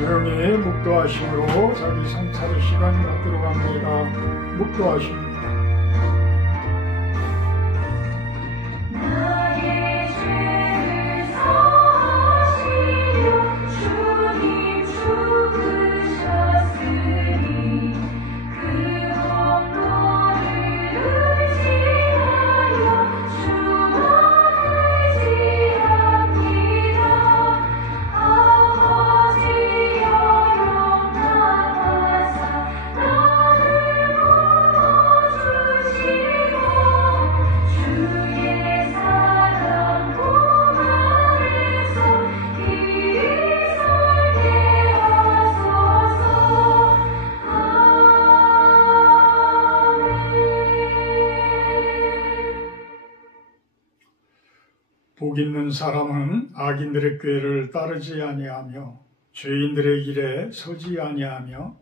조용히 묵도하심으로 자기 성찰의 시간이 갖도록 합니다. 묵도하십니다. 복 있는 사람은 악인들의 꾀를 따르지 아니하며 죄인들의 길에 서지 아니하며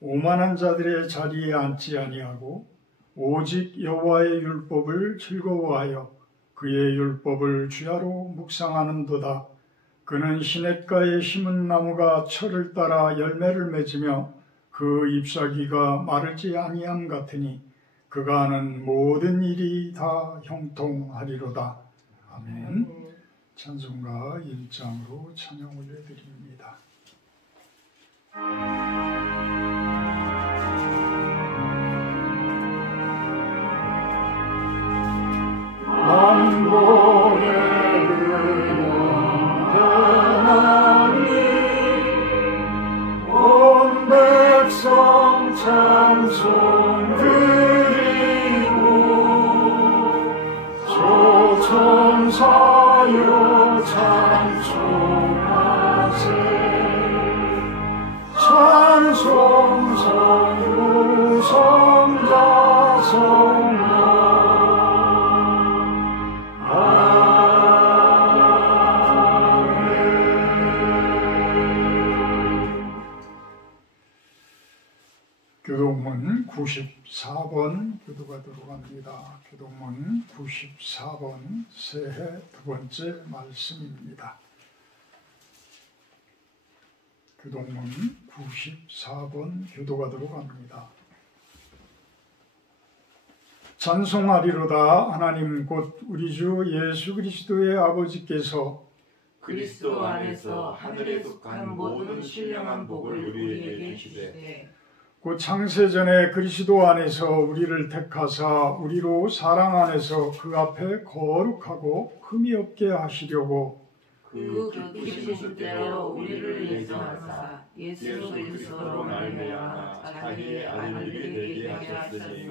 오만한 자들의 자리에 앉지 아니하고 오직 여호와의 율법을 즐거워하여 그의 율법을 주야로 묵상하는도다. 그는 시냇가에 심은 나무가 철을 따라 열매를 맺으며 그 잎사귀가 마르지 아니함 같으니 그가 하는 모든 일이 다 형통하리로다. 아멘. 찬송가 1장으로 찬양 올려드립니다. 나는 고개를 영원하니 온 백성 찬송 드리고 천사여 찬송하세 찬송 성부 성자 성령 아멘. 교동문 94번 교도가 들어갑니다. 교동문 94번 새해 두 번째 말씀입니다. 교동문 94번 교도가 들어갑니다. 찬송하리로다. 하나님 곧 우리 주 예수 그리스도의 아버지께서 그리스도 안에서 하늘에 속한 모든 신령한 복을 우리에게 주시되 곧 창세전에 그리스도 안에서 우리를 택하사 우리로 사랑 안에서 그 앞에 거룩하고 흠이 없게 하시려고 그 기쁘신 대로 우리를 예정하사 예수 그리스도로 말미암아 자기의 아들이 되게 하셨으니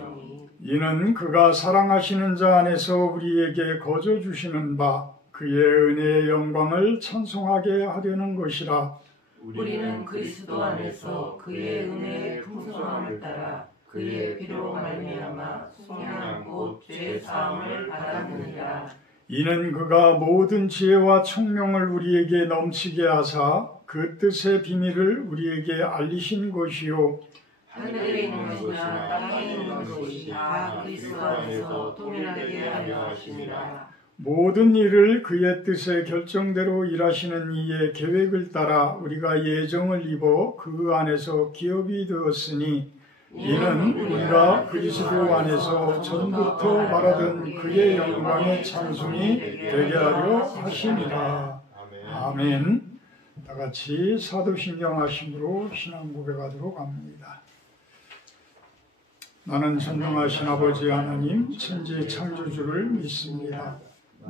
이는 그가 사랑하시는 자 안에서 우리에게 거저 주시는 바 그의 은혜의 영광을 찬송하게 하려는 것이라. 우리는 그리스도 안에서 그의 은혜의 풍성함을 따라 그의 피로 말미암아 속량 곧 죄 사함을 받았느니라. 이는 그가 모든 지혜와 총명을 우리에게 넘치게 하사 그 뜻의 비밀을 우리에게 알리신 것이요 하늘에 있는 것이나 땅에 있는 것이 다 그리스도 안에서 동일하게 하려 하시니라. 모든 일을 그의 뜻의 결정대로 일하시는 이의 계획을 따라 우리가 예정을 입어 그 안에서 기업이 되었으니 이는 우리가 그리스도 안에서 전부터 바라던 그의 영광의 찬송이 되게 하려 하심이라. 아멘. 다 같이 사도신경 하심으로 신앙 고백하도록 합니다. 나는 전능하신 아버지 하나님 천지 창조주를 믿습니다.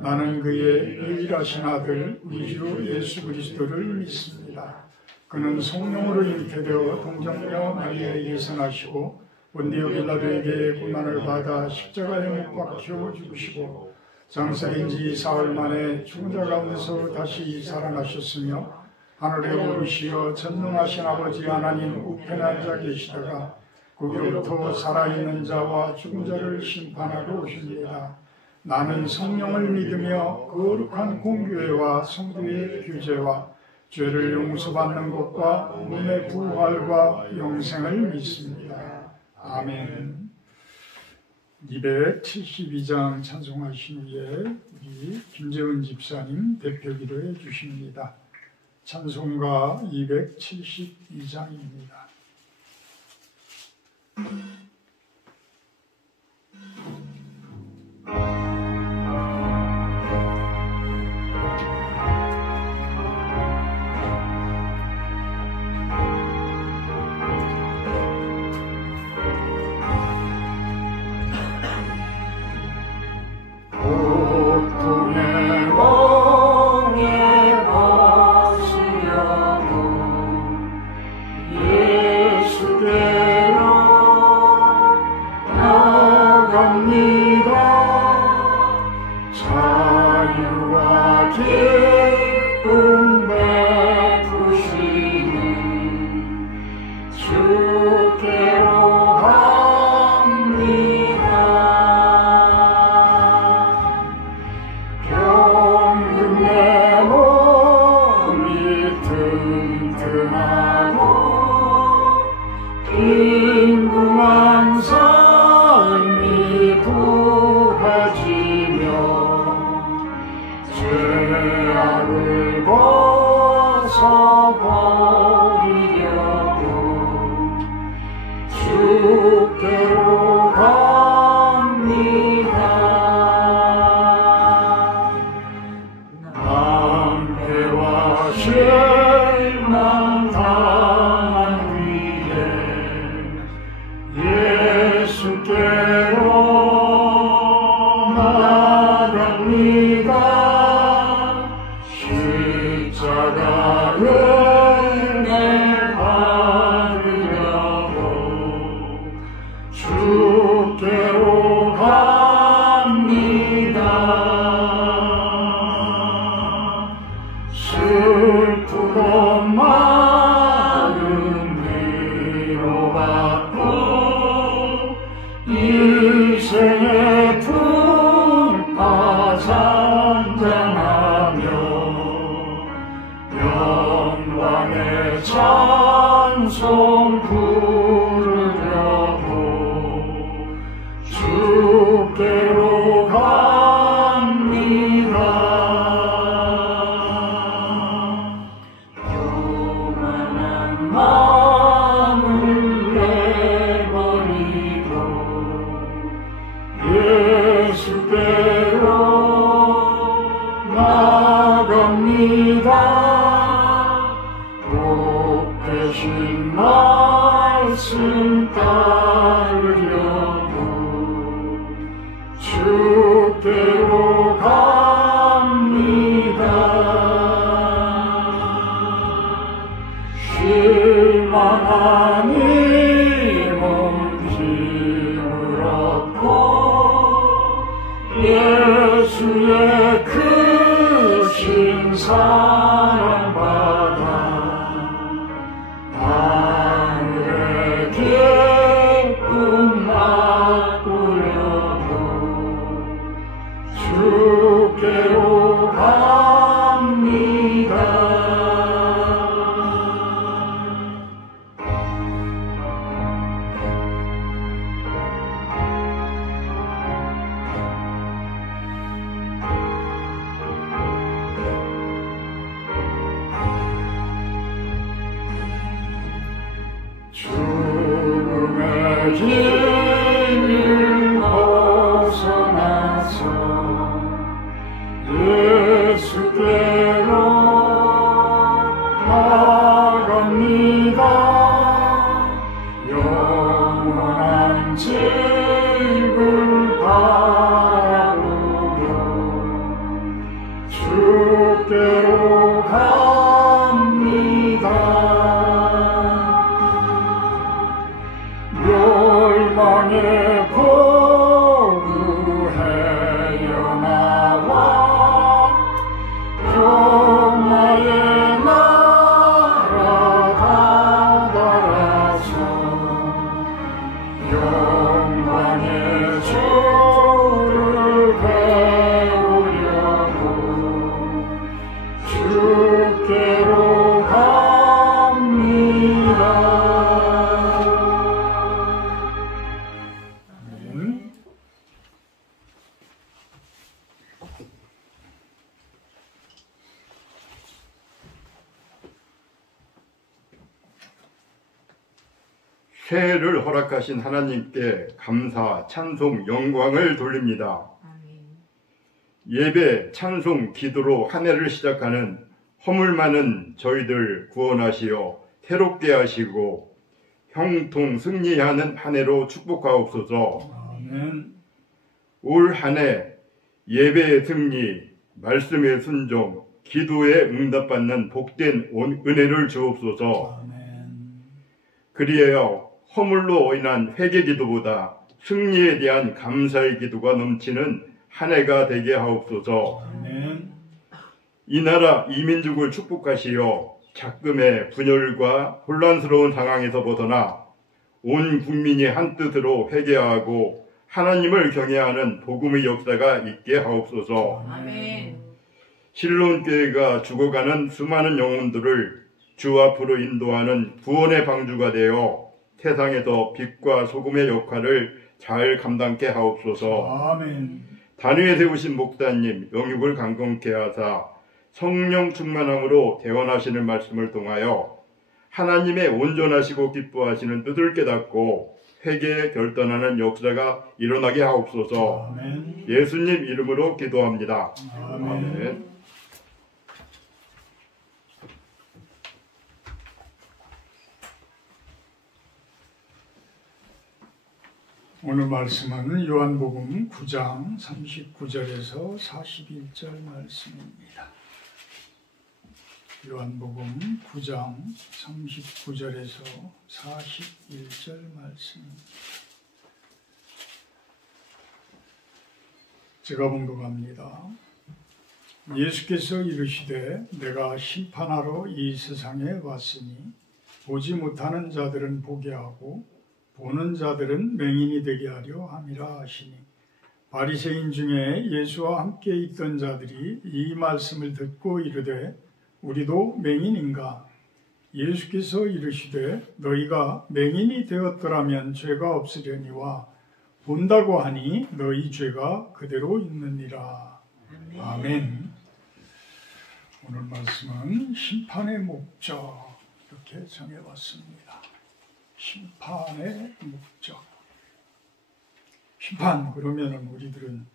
나는 그의 유일하신 아들 우리 주 예수 그리스도를 믿습니다. 그는 성령으로 잉태되어 동정녀 마리아에 예선하시고 본디오 빌라도에게 고난을 받아 십자가에 못 박혀 죽으시고 장사된 지 사흘 만에 죽은 자 가운데서 다시 살아나셨으며 하늘에 오르시어 전능하신 아버지 하나님 우편에 앉아 계시다가 거기로부터 살아있는 자와 죽은 자를 심판하러 오십니다. 나는 성령을 믿으며 거룩한 공교회와 성도의 교제와 죄를 용서받는 것과 몸의 부활과 영생을 믿습니다. 아멘. 272장 찬송하신 후에 우리 김재훈 집사님 대표 기도해 주십니다. 찬송가 272장입니다. 찬송 부르려고 주께로 갑니다. 교만한 마음을 내버리고 예수께로 나갑니다. 신 말씀 따르려고 주께로 갑니다. 실망한 이 몸 힘을 얻고 예수의 크신 사랑 받아 하늘의 기쁨 맛보려고 주께로 갑니다. 죽음의 길을 벗어나서 예수께로 나갑니다. 영원한 집을 바라보며 주께로 갑니다. 멸망의 포구 헤어나와 평화의 나라 새해를 허락하신 하나님께 감사, 찬송, 영광을 돌립니다. 예배, 찬송, 기도로 한 해를 시작하는 허물 많은 저희들 구원하시어 새롭게 하시고 형통 승리하는 한 해로 축복하옵소서. 아멘. 올 한 해 예배의 승리, 말씀의 순종, 기도에 응답받는 복된 은혜를 주옵소서. 아멘. 그리하여 허물로 인한 회개 기도보다 승리에 대한 감사의 기도가 넘치는 한 해가 되게 하옵소서. 아멘. 이 나라 이 민족을 축복하시어 작금의 분열과 혼란스러운 상황에서 벗어나 온 국민이 한 뜻으로 회개하고 하나님을 경외하는 복음의 역사가 있게 하옵소서. 아멘. 실론교회가 죽어가는 수많은 영혼들을 주 앞으로 인도하는 구원의 방주가 되어 세상에서 빛과 소금의 역할을 잘 감당케 하옵소서. 아멘. 단위에 세우신 목사님 영육을 강건케 하사 성령 충만함으로 대언하시는 말씀을 통하여 하나님의 온전하시고 기뻐하시는 뜻을 깨닫고 회개에 결단하는 역사가 일어나게 하옵소서. 아멘. 예수님 이름으로 기도합니다. 아멘. 아멘. 오늘 말씀은 요한복음 9장 39절에서 41절 말씀입니다. 요한복음 9장 39절에서 41절 말씀입니다. 제가 봉독합니다. 예수께서 이르시되 내가 심판하러 이 세상에 왔으니 보지 못하는 자들은 보게 하고 보는 자들은 맹인이 되게 하려 함이라 하시니 바리새인 중에 예수와 함께 있던 자들이 이 말씀을 듣고 이르되 우리도 맹인인가? 예수께서 이르시되 너희가 맹인이 되었더라면 죄가 없으려니와 본다고 하니 너희 죄가 그대로 있느니라. 아멘. 오늘 말씀은 심판의 목적 이렇게 정해봤습니다. 심판의 목적. 심판 그러면은 우리들은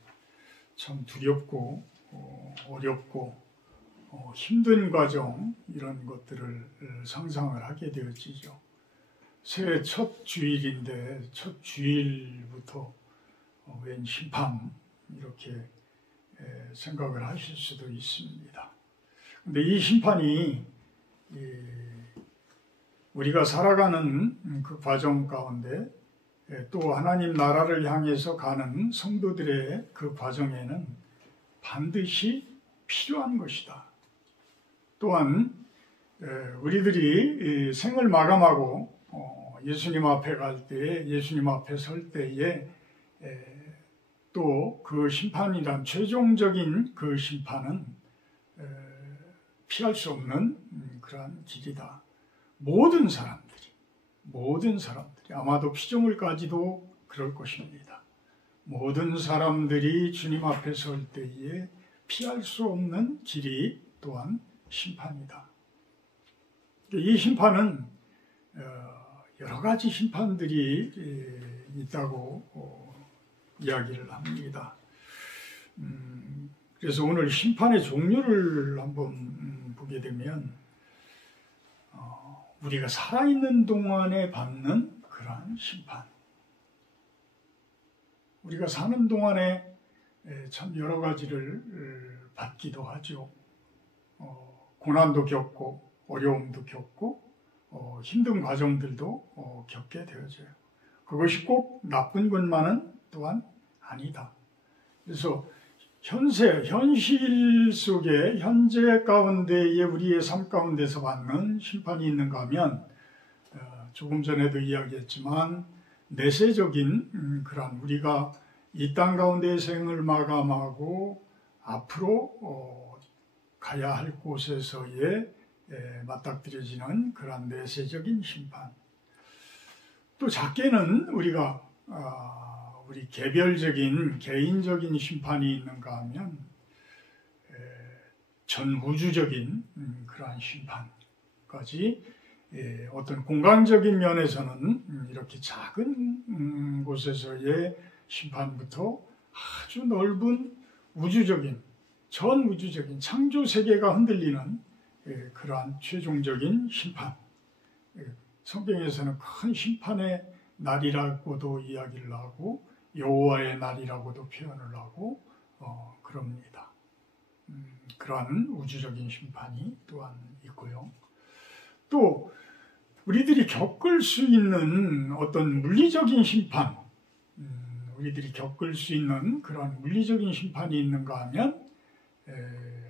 참 두렵고 어렵고 힘든 과정 이런 것들을 상상을 하게 되어지죠. 새해 첫 주일인데 첫 주일부터 웬 심판 이렇게 생각을 하실 수도 있습니다. 근데 이 심판이 우리가 살아가는 그 과정 가운데 또 하나님 나라를 향해서 가는 성도들의 그 과정에는 반드시 필요한 것이다. 또한 우리들이 생을 마감하고 예수님 앞에 갈 때에 예수님 앞에 설 때에 또 그 심판이란 최종적인 그 심판은 피할 수 없는 그러한 길이다. 모든 사람들이 아마도 피조물까지도 그럴 것입니다. 모든 사람들이 주님 앞에 설 때에 피할 수 없는 길이 또한 심판이다. 이 심판은 여러 가지 심판들이 있다고 이야기를 합니다. 그래서 오늘 심판의 종류를 한번 보게 되면 우리가 살아있는 동안에 받는 그러한 심판. 우리가 사는 동안에 참 여러 가지를 받기도 하죠. 고난도 겪고 어려움도 겪고 힘든 과정들도 겪게 되어져요. 그것이 꼭 나쁜 것만은 또한 아니다. 그래서 현실 속에 현재 가운데에 우리의 삶 가운데서 받는 심판이 있는가 하면 조금 전에도 이야기했지만 내세적인 그런 우리가 이 땅 가운데 생을 마감하고 앞으로 가야 할 곳에서의 맞닥뜨려지는 그런 내세적인 심판. 또 작게는 우리가 우리 개별적인 개인적인 심판이 있는가 하면 전우주적인 그러한 심판까지 어떤 공간적인 면에서는 이렇게 작은 곳에서의 심판부터 아주 넓은 우주적인, 전 우주적인 창조 세계가 흔들리는 그러한 최종적인 심판. 성경에서는 큰 심판의 날이라고도 이야기를 하고 여호와의 날이라고도 표현을 하고 그럽니다. 그러한 우주적인 심판이 또한 있고요. 또 우리들이 겪을 수 있는 어떤 물리적인 심판, 우리들이 겪을 수 있는 그런 물리적인 심판이 있는가 하면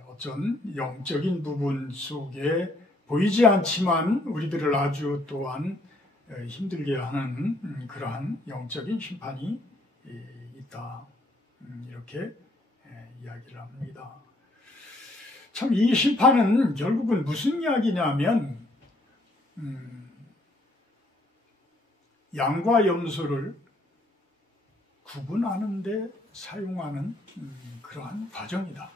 어떤 영적인 부분 속에 보이지 않지만 우리들을 아주 또한 힘들게 하는 그러한 영적인 심판이 있다. 이렇게 이야기를 합니다. 참 이 심판은 결국은 무슨 이야기냐면 양과 염소를 구분하는 데 사용하는 그러한 과정이다.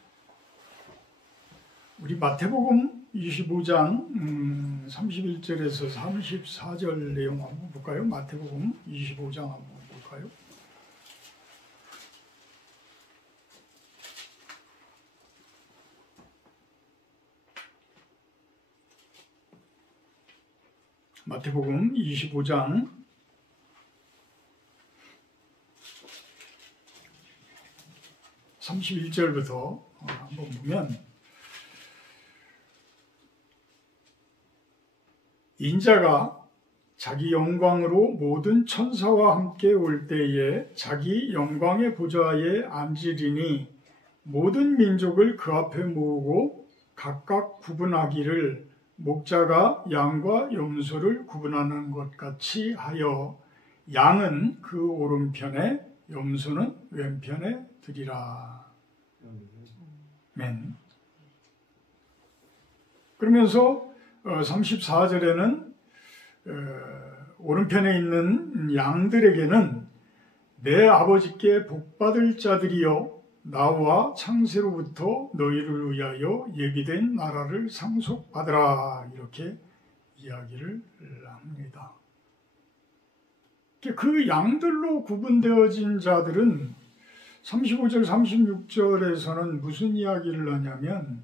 우리 마태복음 25장 31절에서 34절 내용 한번 볼까요? 마태복음 25장 한번 볼까요? 마태복음 25장 31절부터 한번 보면 인자가 자기 영광으로 모든 천사와 함께 올 때에 자기 영광의 보좌에 앉으리니 모든 민족을 그 앞에 모으고 각각 구분하기를 목자가 양과 염소를 구분하는 것 같이 하여 양은 그 오른편에 염소는 왼편에 두리라. 맨. 그러면서 34절에는 오른편에 있는 양들에게는 내 아버지께 복받을 자들이여 나와 창세로부터 너희를 위하여 예비된 나라를 상속받으라. 이렇게 이야기를 합니다. 그 양들로 구분되어진 자들은 35절 36절에서는 무슨 이야기를 하냐면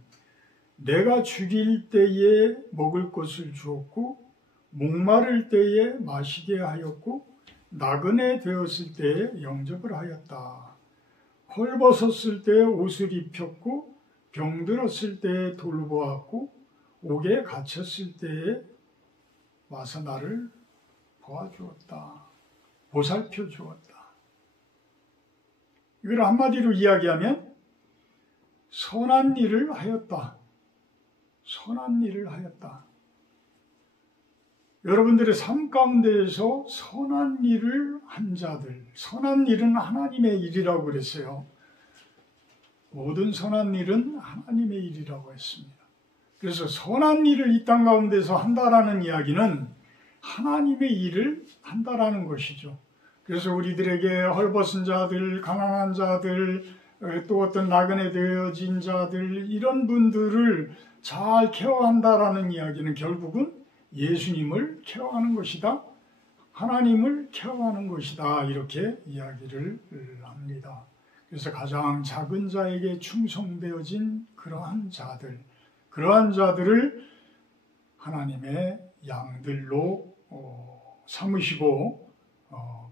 내가 죽일 때에 먹을 것을 주었고 목마를 때에 마시게 하였고 나그네 되었을 때에 영접을 하였다. 헐벗었을 때에 옷을 입혔고 병들었을 때에 돌보았고 옥에 갇혔을 때에 와서 나를 보아주었다. 보살펴 주었다. 이걸 한마디로 이야기하면 선한 일을 하였다. 선한 일을 하였다. 여러분들의 삶 가운데에서 선한 일을 한 자들, 선한 일은 하나님의 일이라고 그랬어요. 모든 선한 일은 하나님의 일이라고 했습니다. 그래서 선한 일을 이 땅 가운데서 한다라는 이야기는 하나님의 일을 한다라는 것이죠. 그래서 우리들에게 헐벗은 자들, 가난한 자들, 또 어떤 나그네 되어진 자들 이런 분들을 잘 케어한다라는 이야기는 결국은 예수님을 케어하는 것이다. 하나님을 케어하는 것이다. 이렇게 이야기를 합니다. 그래서 가장 작은 자에게 충성되어진 그러한 자들을 하나님의 양들로 삼으시고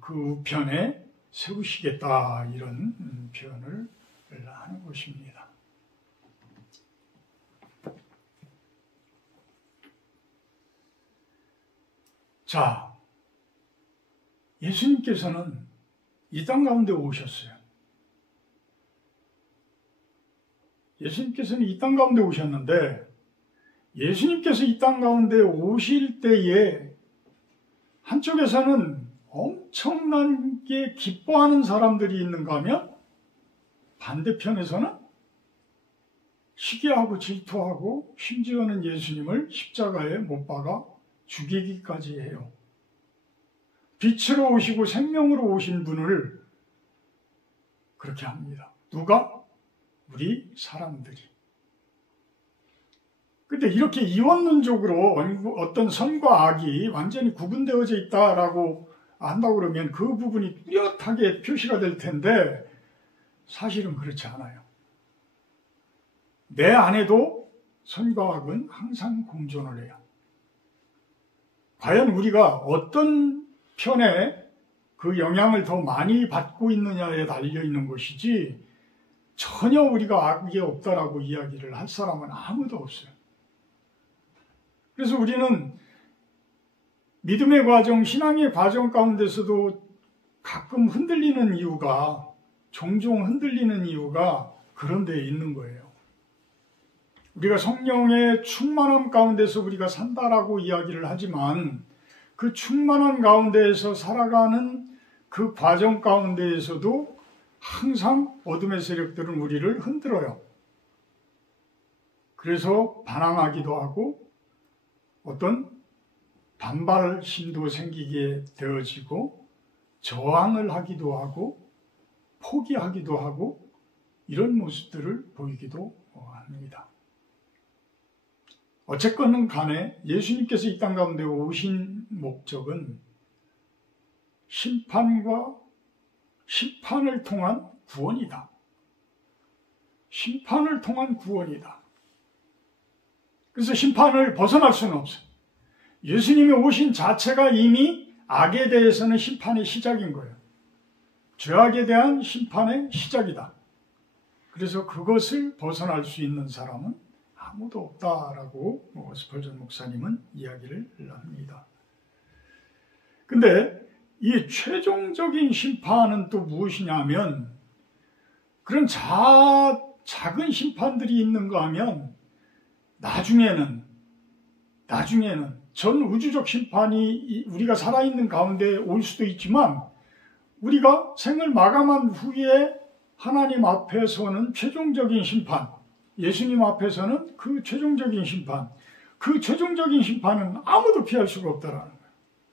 그 우편에 세우시겠다. 이런 표현을 하는 것입니다. 자, 예수님께서는 이 땅 가운데 오셨어요. 예수님께서는 이 땅 가운데 오셨는데 예수님께서 이 땅 가운데 오실 때에 한쪽에서는 엄청나게 기뻐하는 사람들이 있는가 하면 반대편에서는 시기하고 질투하고 심지어는 예수님을 십자가에 못 박아 죽이기까지 해요. 빛으로 오시고 생명으로 오신 분을 그렇게 합니다. 누가? 우리 사람들이. 근데 이렇게 이원론적으로 어떤 선과 악이 완전히 구분되어져 있다라고 한다고 그러면 그 부분이 뚜렷하게 표시가 될 텐데 사실은 그렇지 않아요. 내 안에도 선과 악은 항상 공존을 해요. 과연 우리가 어떤 편에 그 영향을 더 많이 받고 있느냐에 달려있는 것이지 전혀 우리가 악이 없다라고 이야기를 할 사람은 아무도 없어요. 그래서 우리는 믿음의 과정, 신앙의 과정 가운데서도 가끔 흔들리는 이유가, 종종 흔들리는 이유가 그런 데에 있는 거예요. 우리가 성령의 충만함 가운데서 우리가 산다라고 이야기를 하지만 그 충만한 가운데에서 살아가는 그 과정 가운데에서도 항상 어둠의 세력들은 우리를 흔들어요. 그래서 반항하기도 하고 어떤 반발심도 생기게 되어지고 저항을 하기도 하고 포기하기도 하고 이런 모습들을 보이기도 합니다. 어쨌건 간에 예수님께서 이 땅 가운데 오신 목적은 심판을 통한 구원이다. 심판을 통한 구원이다. 그래서 심판을 벗어날 수는 없어요. 예수님이 오신 자체가 이미 악에 대해서는 심판의 시작인 거예요. 죄악에 대한 심판의 시작이다. 그래서 그것을 벗어날 수 있는 사람은 아무도 없다라고 스펄전 목사님은 이야기를 합니다. 근데 이 최종적인 심판은 또 무엇이냐면 그런 작은 심판들이 있는가 하면 나중에는 전 우주적 심판이 우리가 살아있는 가운데 올 수도 있지만 우리가 생을 마감한 후에 하나님 앞에서는 최종적인 심판, 예수님 앞에서는 그 최종적인 심판, 그 최종적인 심판은 아무도 피할 수가 없다라는 거예요.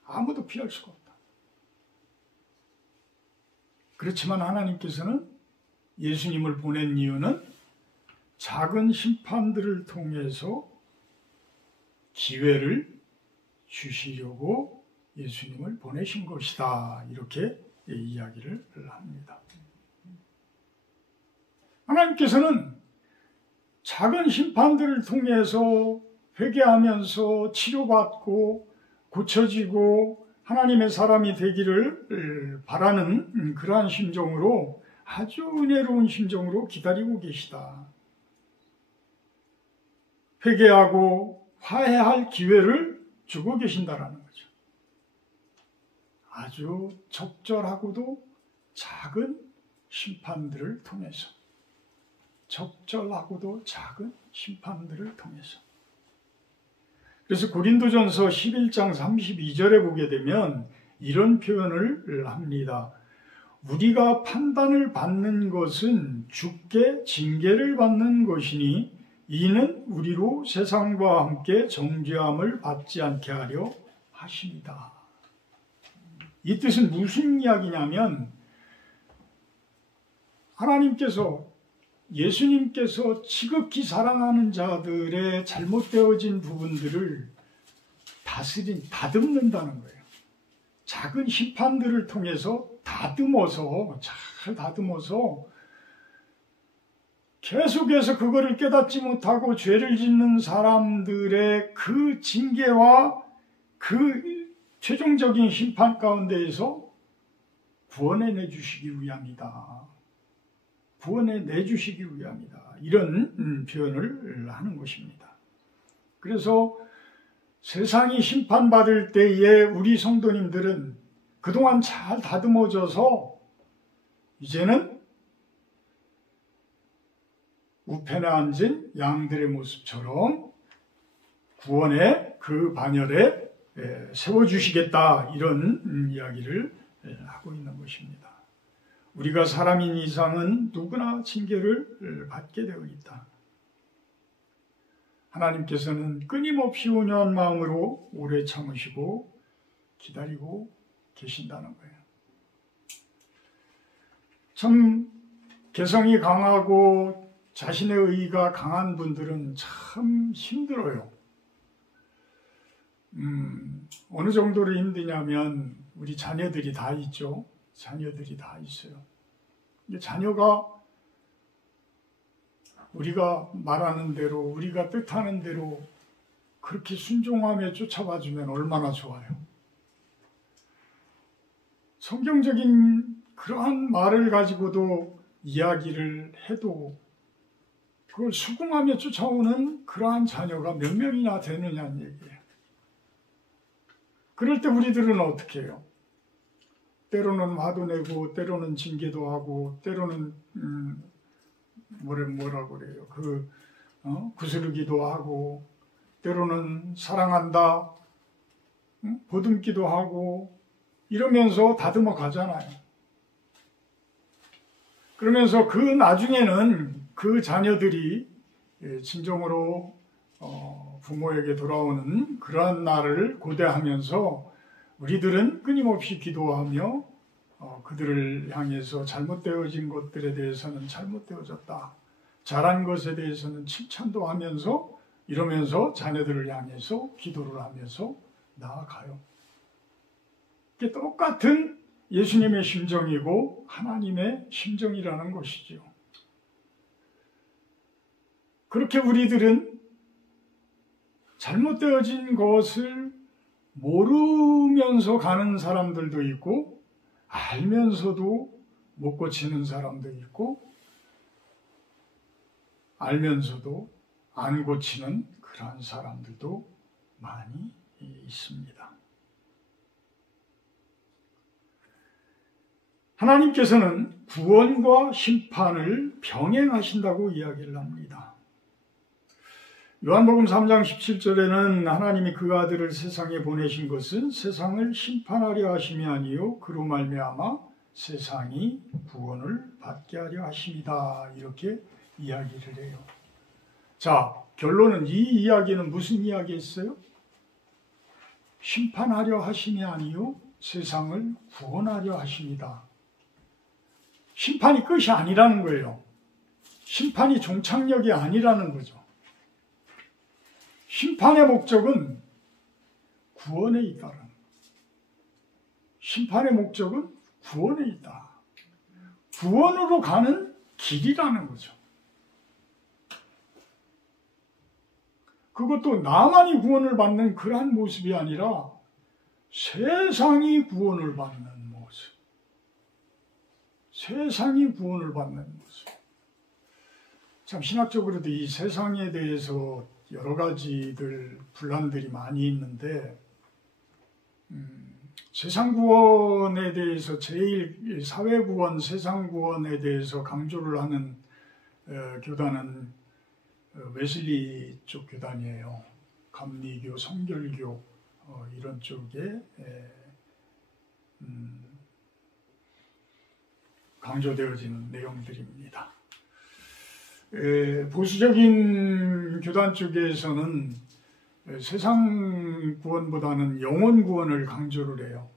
아무도 피할 수가 없다. 그렇지만 하나님께서는 예수님을 보낸 이유는 작은 심판들을 통해서 기회를 주시려고 예수님을 보내신 것이다. 이렇게 이야기를 합니다. 하나님께서는 작은 심판들을 통해서 회개하면서 치료받고 고쳐지고 하나님의 사람이 되기를 바라는 그러한 심정으로 아주 은혜로운 심정으로 기다리고 계시다. 회개하고 화해할 기회를 주고 계신다라는 거죠. 아주 적절하고도 작은 심판들을 통해서 적절하고도 작은 심판들을 통해서 그래서 고린도전서 11장 32절에 보게 되면 이런 표현을 합니다. 우리가 판단을 받는 것은 주께 징계를 받는 것이니 이는 우리로 세상과 함께 정죄함을 받지 않게 하려 하십니다. 이 뜻은 무슨 이야기냐면 하나님께서 예수님께서 지극히 사랑하는 자들의 잘못되어진 부분들을 다듬는다는 거예요. 작은 심판들을 통해서 잘 다듬어서 계속해서 그거를 깨닫지 못하고 죄를 짓는 사람들의 그 징계와 그 최종적인 심판 가운데에서 구원해 주시기 위함이다. 구원해 내주시기 위함이다. 이런 표현을 하는 것입니다. 그래서 세상이 심판받을 때에 우리 성도님들은 그동안 잘 다듬어져서 이제는 우편에 앉은 양들의 모습처럼 구원의 그 반열에 세워주시겠다. 이런 이야기를 하고 있는 것입니다. 우리가 사람인 이상은 누구나 징계를 받게 되어 있다. 하나님께서는 끊임없이 온유한 마음으로 오래 참으시고 기다리고 계신다는 거예요. 참 개성이 강하고 자신의 의가 강한 분들은 참 힘들어요. 어느 정도로 힘드냐면 우리 자녀들이 다 있죠. 자녀들이 다 있어요. 근데 자녀가 우리가 말하는 대로, 우리가 뜻하는 대로 그렇게 순종하며 쫓아와주면 얼마나 좋아요. 성경적인 그러한 말을 가지고도 이야기를 해도 그걸 수긍하며 쫓아오는 그러한 자녀가 몇 명이나 되느냐는 얘기예요. 그럴 때 우리들은 어떻게 해요? 때로는 화도 내고, 때로는 징계도 하고, 때로는 뭐라고 그래요? 구스르기도 하고, 때로는 사랑한다, 보듬기도 하고, 이러면서 다듬어 가잖아요. 그러면서 그 나중에는 그 자녀들이 진정으로 부모에게 돌아오는 그러한 날을 고대하면서 우리들은 끊임없이 기도하며 그들을 향해서 잘못되어진 것들에 대해서는 잘못되어졌다, 잘한 것에 대해서는 칭찬도 하면서 이러면서 자녀들을 향해서 기도를 하면서 나아가요. 이게 똑같은 예수님의 심정이고 하나님의 심정이라는 것이죠. 그렇게 우리들은 잘못되어진 것을 모르면서 가는 사람들도 있고, 알면서도 못 고치는 사람도 있고, 알면서도 안 고치는 그런 사람들도 많이 있습니다. 하나님께서는 구원과 심판을 병행하신다고 이야기를 합니다. 요한복음 3장 17절에는 하나님이 그 아들을 세상에 보내신 것은 세상을 심판하려 하심이 아니요 그로 말미암아 세상이 구원을 받게 하려 하심이다, 이렇게 이야기를 해요. 자, 결론은 이 이야기는 무슨 이야기였어요? 심판하려 하심이 아니요 세상을 구원하려 하심이다. 심판이 끝이 아니라는 거예요. 심판이 종착역이 아니라는 거죠. 심판의 목적은 구원에 있다는 거예요. 심판의 목적은 구원에 있다. 구원으로 가는 길이라는 거죠. 그것도 나만이 구원을 받는 그러한 모습이 아니라 세상이 구원을 받는 모습. 세상이 구원을 받는 모습. 참 신학적으로도 이 세상에 대해서 여러 가지들 분란들이 많이 있는데, 세상 구원에 대해서 제일 사회 구원, 세상 구원에 대해서 강조를 하는 교단은 웨슬리 쪽 교단이에요. 감리교, 성결교 이런 쪽에 강조되어지는 내용들입니다. 보수적인 교단 쪽에서는 세상 구원보다는 영혼 구원을 강조를 해요.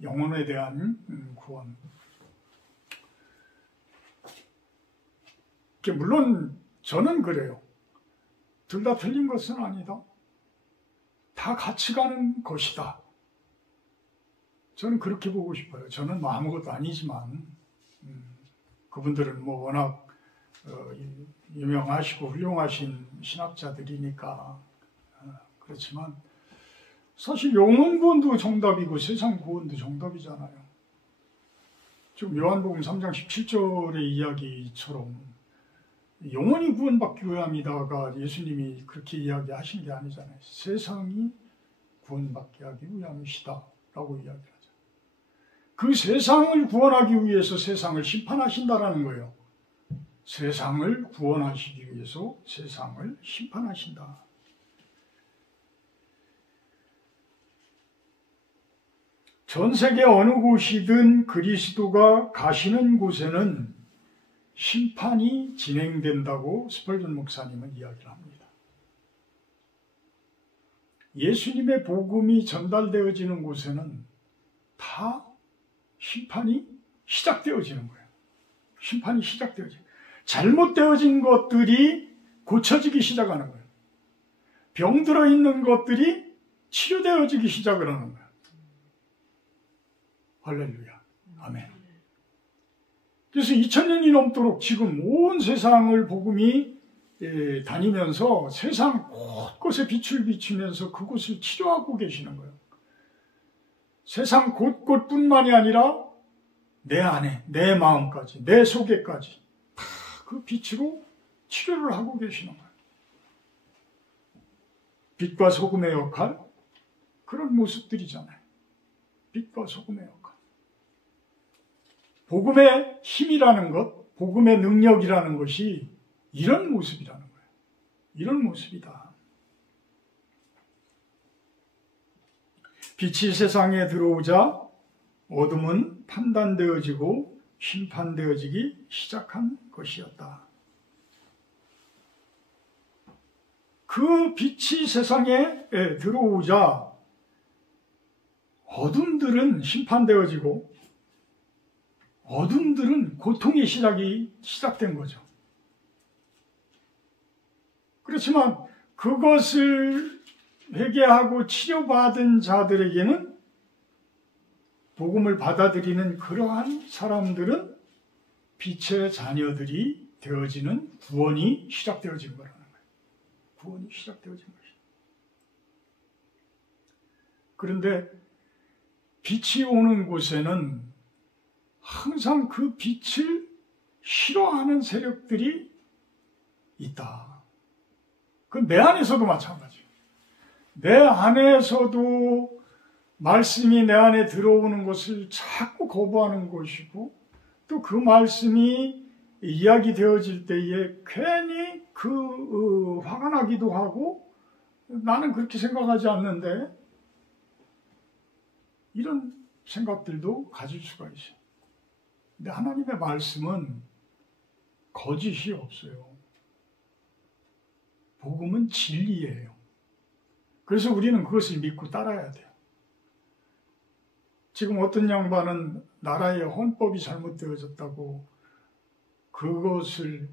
영혼에 대한 구원. 물론 저는 그래요. 둘 다 틀린 것은 아니다. 다 같이 가는 것이다. 저는 그렇게 보고 싶어요. 저는 뭐 아무것도 아니지만 그분들은 뭐 워낙 유명하시고 훌륭하신 신학자들이니까 그렇지만 사실 영혼 구원도 정답이고 세상 구원도 정답이잖아요. 지금 요한복음 3장 17절의 이야기처럼 영원히 구원받기 위함이다가 예수님이 그렇게 이야기하신 게 아니잖아요. 세상이 구원받게 하기 위함이시다 라고 이야기하죠. 그 세상을 구원하기 위해서 세상을 심판하신다라는 거예요. 세상을 구원하시기 위해서 세상을 심판하신다. 전 세계 어느 곳이든 그리스도가 가시는 곳에는 심판이 진행된다고 스펄전 목사님은 이야기를 합니다. 예수님의 복음이 전달되어지는 곳에는 다 심판이 시작되어지는 거예요. 심판이 시작되어지는 거예요. 잘못되어진 것들이 고쳐지기 시작하는 거예요. 병들어 있는 것들이 치료되어지기 시작을 하는 거예요. 할렐루야. 아멘. 그래서 2000년이 넘도록 지금 온 세상을 복음이 다니면서 세상 곳곳에 빛을 비추면서 그곳을 치료하고 계시는 거예요. 세상 곳곳뿐만이 아니라 내 안에, 내 마음까지, 내 속에까지 다 그 빛으로 치료를 하고 계시는 거예요. 빛과 소금의 역할, 그런 모습들이잖아요. 빛과 소금의 역할. 복음의 힘이라는 것, 복음의 능력이라는 것이 이런 모습이라는 거예요. 이런 모습이다. 빛이 세상에 들어오자 어둠은 판단되어지고 심판되어지기 시작한 것이었다. 그 빛이 세상에 들어오자 어둠들은 심판되어지고 어둠들은 고통의 시작된 거죠. 그렇지만 그것을 회개하고 치료받은 자들에게는 복음을 받아들이는 그러한 사람들은 빛의 자녀들이 되어지는 구원이 시작되어진 거라는 거예요. 구원이 시작되어진 것이죠. 그런데 빛이 오는 곳에는 항상 그 빛을 싫어하는 세력들이 있다. 그건 내 안에서도 마찬가지예요. 내 안에서도 말씀이 내 안에 들어오는 것을 자꾸 거부하는 것이고 또 그 말씀이 이야기되어질 때에 괜히 화가 나기도 하고 나는 그렇게 생각하지 않는데 이런 생각들도 가질 수가 있어요. 근데 하나님의 말씀은 거짓이 없어요. 복음은 진리예요. 그래서 우리는 그것을 믿고 따라야 돼요. 지금 어떤 양반은 나라의 헌법이 잘못되어졌다고 그것을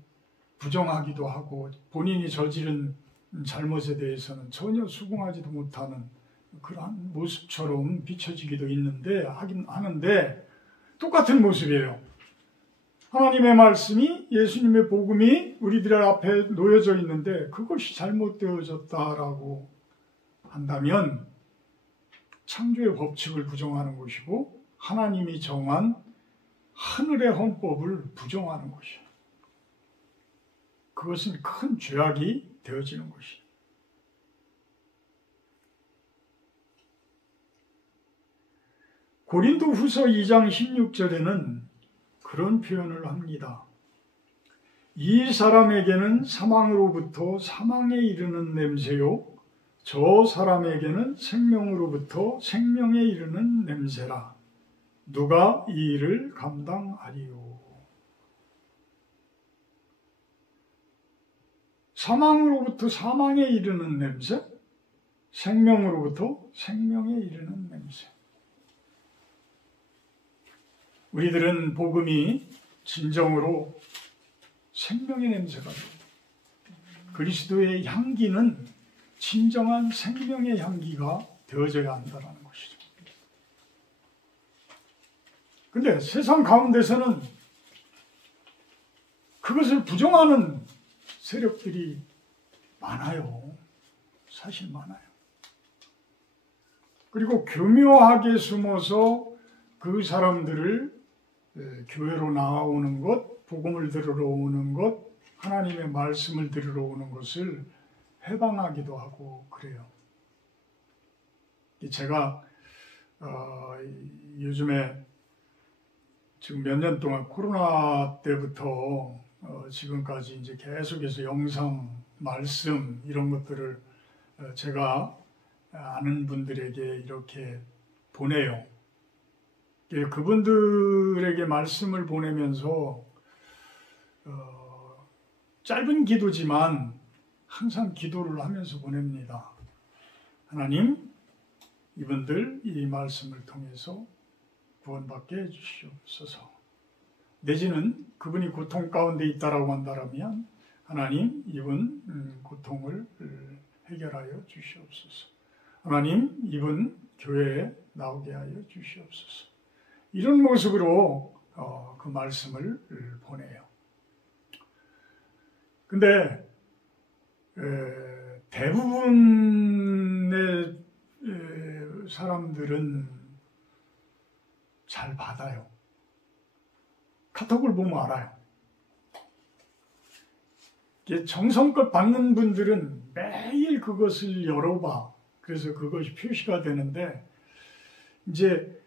부정하기도 하고 본인이 저지른 잘못에 대해서는 전혀 수긍하지도 못하는 그러한 모습처럼 비춰지기도 하는데 똑같은 모습이에요. 하나님의 말씀이 예수님의 복음이 우리들 앞에 놓여져 있는데 그것이 잘못되어졌다라고 한다면 창조의 법칙을 부정하는 것이고 하나님이 정한 하늘의 헌법을 부정하는 것이에요. 그것은 큰 죄악이 되어지는 것이에요. 고린도후서 2장 16절에는 그런 표현을 합니다. 이 사람에게는 사망으로부터 사망에 이르는 냄새요 저 사람에게는 생명으로부터 생명에 이르는 냄새라. 누가 이 일을 감당하리요. 사망으로부터 사망에 이르는 냄새, 생명으로부터 생명에 이르는 냄새. 우리들은 복음이 진정으로 생명의 냄새가 돼요. 그리스도의 향기는 진정한 생명의 향기가 되어져야 한다는 것이죠. 그런데 세상 가운데서는 그것을 부정하는 세력들이 많아요. 사실 많아요. 그리고 교묘하게 숨어서 그 사람들을 교회로 나오는 것, 복음을 들으러 오는 것, 하나님의 말씀을 들으러 오는 것을 해방하기도 하고 그래요. 제가 요즘에 지금 몇 년 동안 코로나 때부터 지금까지 이제 계속해서 영상, 말씀 이런 것들을 제가 아는 분들에게 이렇게 보내요. 그분들에게 말씀을 보내면서 짧은 기도지만 항상 기도를 하면서 보냅니다. 하나님, 이분들 이 말씀을 통해서 구원받게 해주시옵소서. 내지는 그분이 고통 가운데 있다라고 한다면 하나님 이분 고통을 해결하여 주시옵소서. 하나님 이분 교회에 나오게 하여 주시옵소서. 이런 모습으로 그 말씀을 보내요. 근데 대부분의 사람들은 잘 받아요. 카톡을 보면 알아요. 정성껏 받는 분들은 매일 그것을 열어봐. 그래서 그것이 표시가 되는데, 이제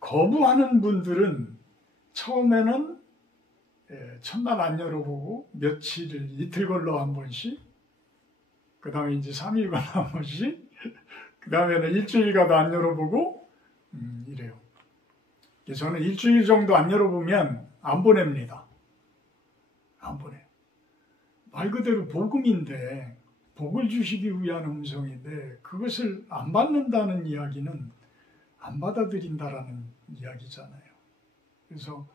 거부하는 분들은 처음에는 첫날 안 열어보고 이틀 걸러 한 번씩, 그 다음에 이제 3일 걸러 한 번씩, 그 다음에는 일주일 가도 안 열어보고 이래요. 저는 일주일 정도 안 열어보면 안 보냅니다. 안 보내요. 말 그대로 복음인데, 복을 주시기 위한 음성인데 그것을 안 받는다는 이야기는 안 받아들인다라는 이야기잖아요. 그래서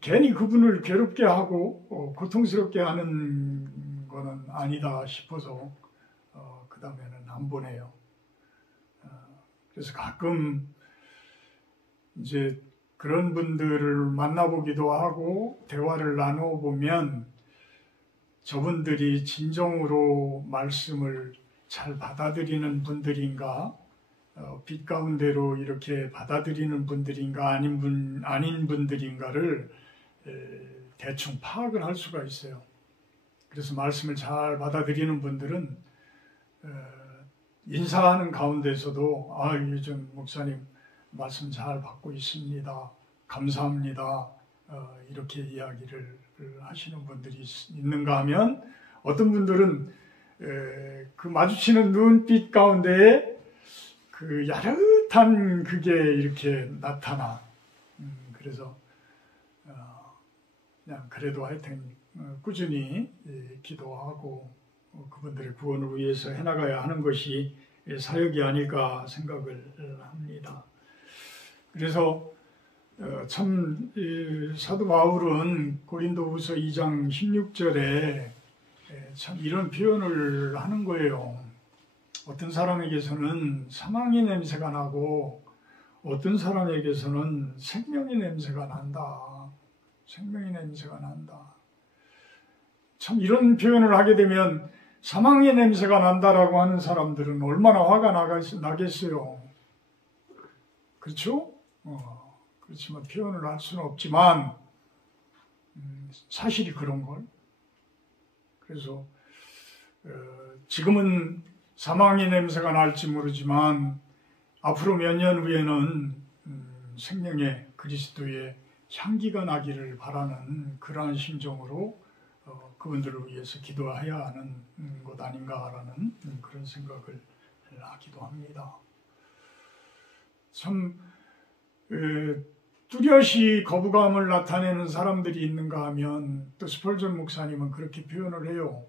괜히 그분을 괴롭게 하고 고통스럽게 하는 거는 아니다 싶어서 그 다음에는 안 보내요. 그래서 가끔 이제 그런 분들을 만나보기도 하고 대화를 나눠보면 저분들이 진정으로 말씀을 잘 받아들이는 분들인가, 빛 가운데로 이렇게 받아들이는 분들인가 아닌 분들인가를 대충 파악을 할 수가 있어요. 그래서 말씀을 잘 받아들이는 분들은 인사하는 가운데서도 요즘 목사님 말씀 잘 받고 있습니다. 감사합니다. 이렇게 이야기를 하시는 분들이 있는가 하면 어떤 분들은 그 마주치는 눈빛 가운데에 그 야릇한 그게 이렇게 나타나. 그래서 그냥 그래도 하여튼 꾸준히 기도하고 그분들의 구원을 위해서 해나가야 하는 것이 사역이 아닐까 생각을 합니다. 그래서 참 사도 바울은 고린도후서 2장 16절에 참 이런 표현을 하는 거예요. 어떤 사람에게서는 사망의 냄새가 나고 어떤 사람에게서는 생명의 냄새가 난다. 생명의 냄새가 난다. 참 이런 표현을 하게 되면 사망의 냄새가 난다라고 하는 사람들은 얼마나 화가 나겠어요. 그렇죠? 그렇지만 표현을 할 수는 없지만 사실이 그런 걸. 그래서 지금은 사망의 냄새가 날지 모르지만 앞으로 몇 년 후에는 생명의 그리스도의 향기가 나기를 바라는 그러한 심정으로 그분들을 위해서 기도해야 하는 것 아닌가라는 그런 생각을 하기도 합니다. 참 뚜렷이 거부감을 나타내는 사람들이 있는가 하면 또 스펄전 목사님은 그렇게 표현을 해요.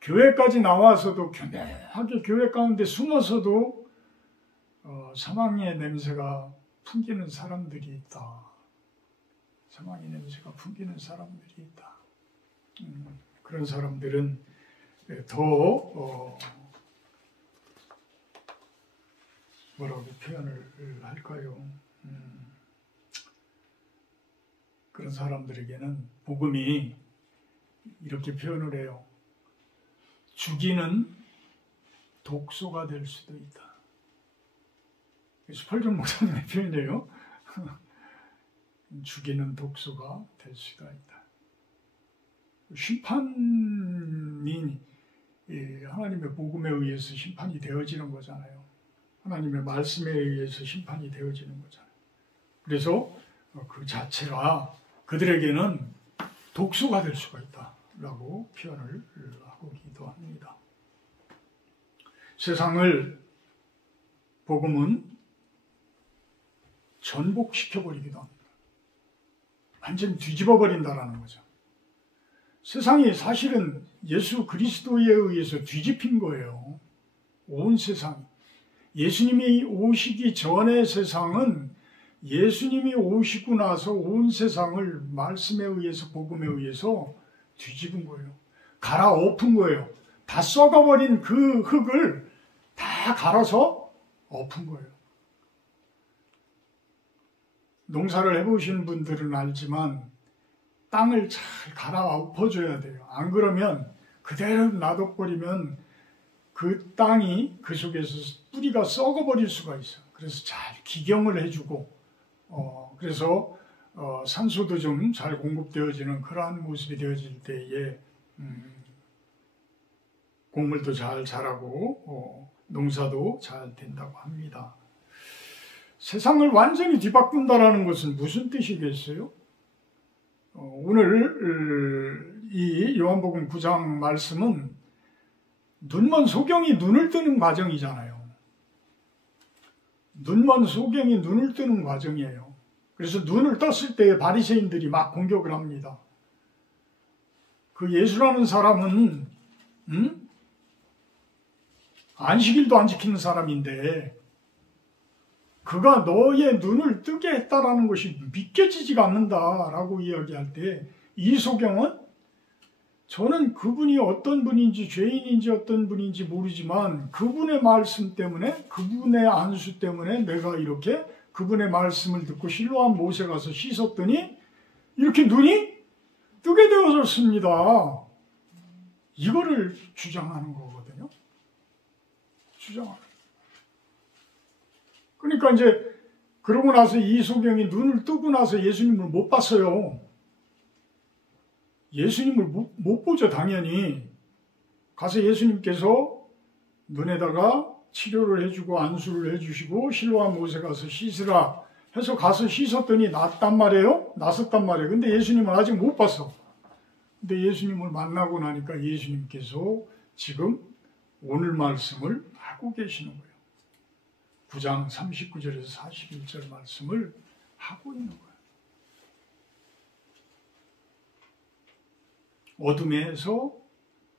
교회까지 나와서도 교묘하게 교회 가운데 숨어서도 사망의 냄새가 풍기는 사람들이 있다. 사망의 냄새가 풍기는 사람들이 있다. 그런 사람들은 더 뭐라고 표현을 할까요? 그런 사람들에게는 복음이 이렇게 표현을 해요. 죽이는 독소가 될 수도 있다. 스펄전 목사님의 표현이에요. 죽이는 독소가 될 수가 있다. 심판이 하나님의 복음에 의해서 심판이 되어지는 거잖아요. 하나님의 말씀에 의해서 심판이 되어지는 거잖아요. 그래서 그 자체가 그들에게는 독소가 될 수가 있다라고 표현을 하기도 합니다. 세상을 복음은 전복시켜버리기도 합니다. 완전히 뒤집어버린다라는 거죠. 세상이 사실은 예수 그리스도에 의해서 뒤집힌 거예요. 온 세상이. 예수님이 오시기 전의 세상은 예수님이 오시고 나서 온 세상을 말씀에 의해서, 복음에 의해서 뒤집은 거예요. 갈아엎은 거예요. 다 썩어버린 그 흙을 다 갈아서 엎은 거예요. 농사를 해보신 분들은 알지만 땅을 잘 갈아엎어줘야 돼요. 안 그러면 그대로 놔둬버리면 그 땅이 그 속에서 뿌리가 썩어버릴 수가 있어요. 그래서 잘 기경을 해주고 그래서 산소도 좀 잘 공급되어지는 그러한 모습이 되어질 때에 곡물도 잘 자라고 농사도 잘 된다고 합니다. 세상을 완전히 뒤바꾼다라는 것은 무슨 뜻이겠어요? 오늘 이 요한복음 9장 말씀은 눈먼 소경이 눈을 뜨는 과정이잖아요. 눈먼 소경이 눈을 뜨는 과정이에요. 그래서 눈을 떴을 때 바리새인들이 막 공격을 합니다. 그 예수라는 사람은 안식일도 안 지키는 사람인데 그가 너의 눈을 뜨게 했다라는 것이 믿겨지지가 않는다라고 이야기할 때 이 소경은 저는 그분이 어떤 분인지 죄인인지 어떤 분인지 모르지만 그분의 말씀 때문에 그분의 안수 때문에 내가 이렇게 그분의 말씀을 듣고 실로암 못에 가서 씻었더니 이렇게 눈이 뜨게 되어졌습니다. 이거를 주장하는 거거든요. 주장하는. 그러니까 이제 그러고 나서 이 소경이 눈을 뜨고 나서 예수님을 못 봤어요. 예수님을 못 보죠, 당연히. 가서 예수님께서 눈에다가 치료를 해주고 안수를 해주시고 실로암 못에 가서 씻으라 해서 가서 씻었더니 낫단 말이에요. 났었단 말이에요. 근데 예수님은 아직 못 봤어. 근데 예수님을 만나고 나니까 예수님께서 지금 오늘 말씀을 하고 계시는 거예요. 9장 39절에서 41절 말씀을 하고 있는 거예요. 어둠에서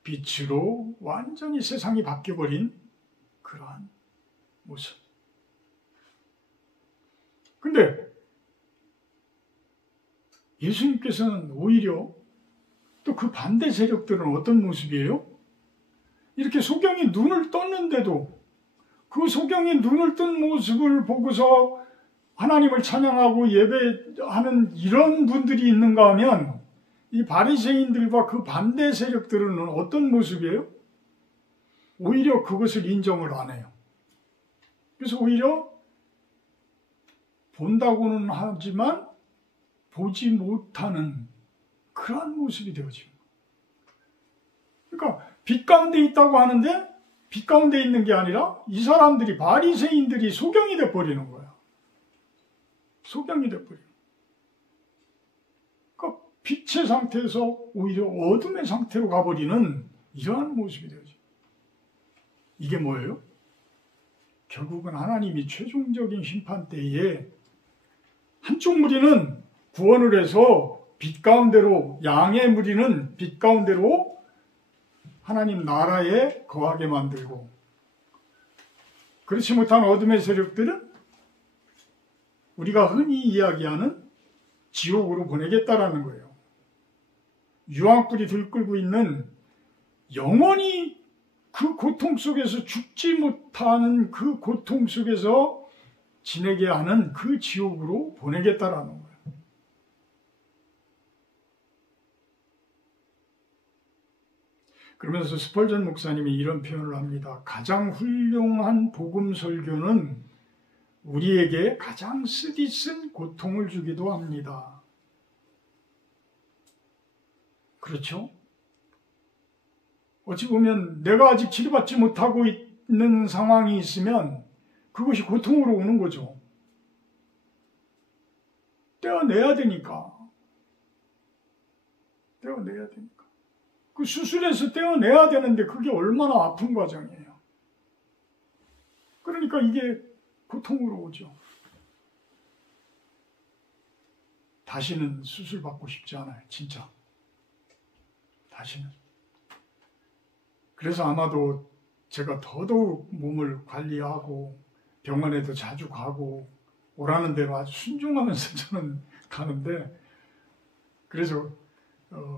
빛으로 완전히 세상이 바뀌어버린 그러한 모습. 근데 예수님께서는 오히려 또 그 반대 세력들은 어떤 모습이에요? 이렇게 소경이 눈을 떴는데도 그 소경이 눈을 뜬 모습을 보고서 하나님을 찬양하고 예배하는 이런 분들이 있는가 하면 이 바리새인들과 그 반대 세력들은 어떤 모습이에요? 오히려 그것을 인정을 안 해요. 그래서 오히려 본다고는 하지만 보지 못하는 그러한 모습이 되어집니다. 그러니까 빛 가운데 있다고 하는데 빛 가운데 있는 게 아니라 이 사람들이 바리새인들이 소경이 돼버리는 거야. 소경이 돼버리는. 그러니까 빛의 상태에서 오히려 어둠의 상태로 가버리는 이러한 모습이 되어집니다. 이게 뭐예요? 결국은 하나님이 최종적인 심판 때에 한쪽 무리는 구원을 해서 빛 가운데로, 양의 무리는 빛 가운데로 하나님 나라에 거하게 만들고, 그렇지 못한 어둠의 세력들은 우리가 흔히 이야기하는 지옥으로 보내겠다라는 거예요. 유황불이 들끓고 있는 영원히 그 고통 속에서 죽지 못하는 그 고통 속에서 지내게 하는 그 지옥으로 보내겠다라는 거예요. 그러면서 스펄전 목사님이 이런 표현을 합니다. 가장 훌륭한 복음 설교는 우리에게 가장 쓰디쓴 고통을 주기도 합니다. 그렇죠? 어찌 보면 내가 아직 치료받지 못하고 있는 상황이 있으면 그것이 고통으로 오는 거죠. 떼어내야 되니까. 떼어내야 되니까. 그 수술해서 떼어내야 되는데 그게 얼마나 아픈 과정이에요. 그러니까 이게 고통으로 오죠. 다시는 수술받고 싶지 않아요. 진짜. 다시는. 그래서 아마도 제가 더더욱 몸을 관리하고 병원에도 자주 가고 오라는 대로 아주 순종하면서 저는 가는데, 그래서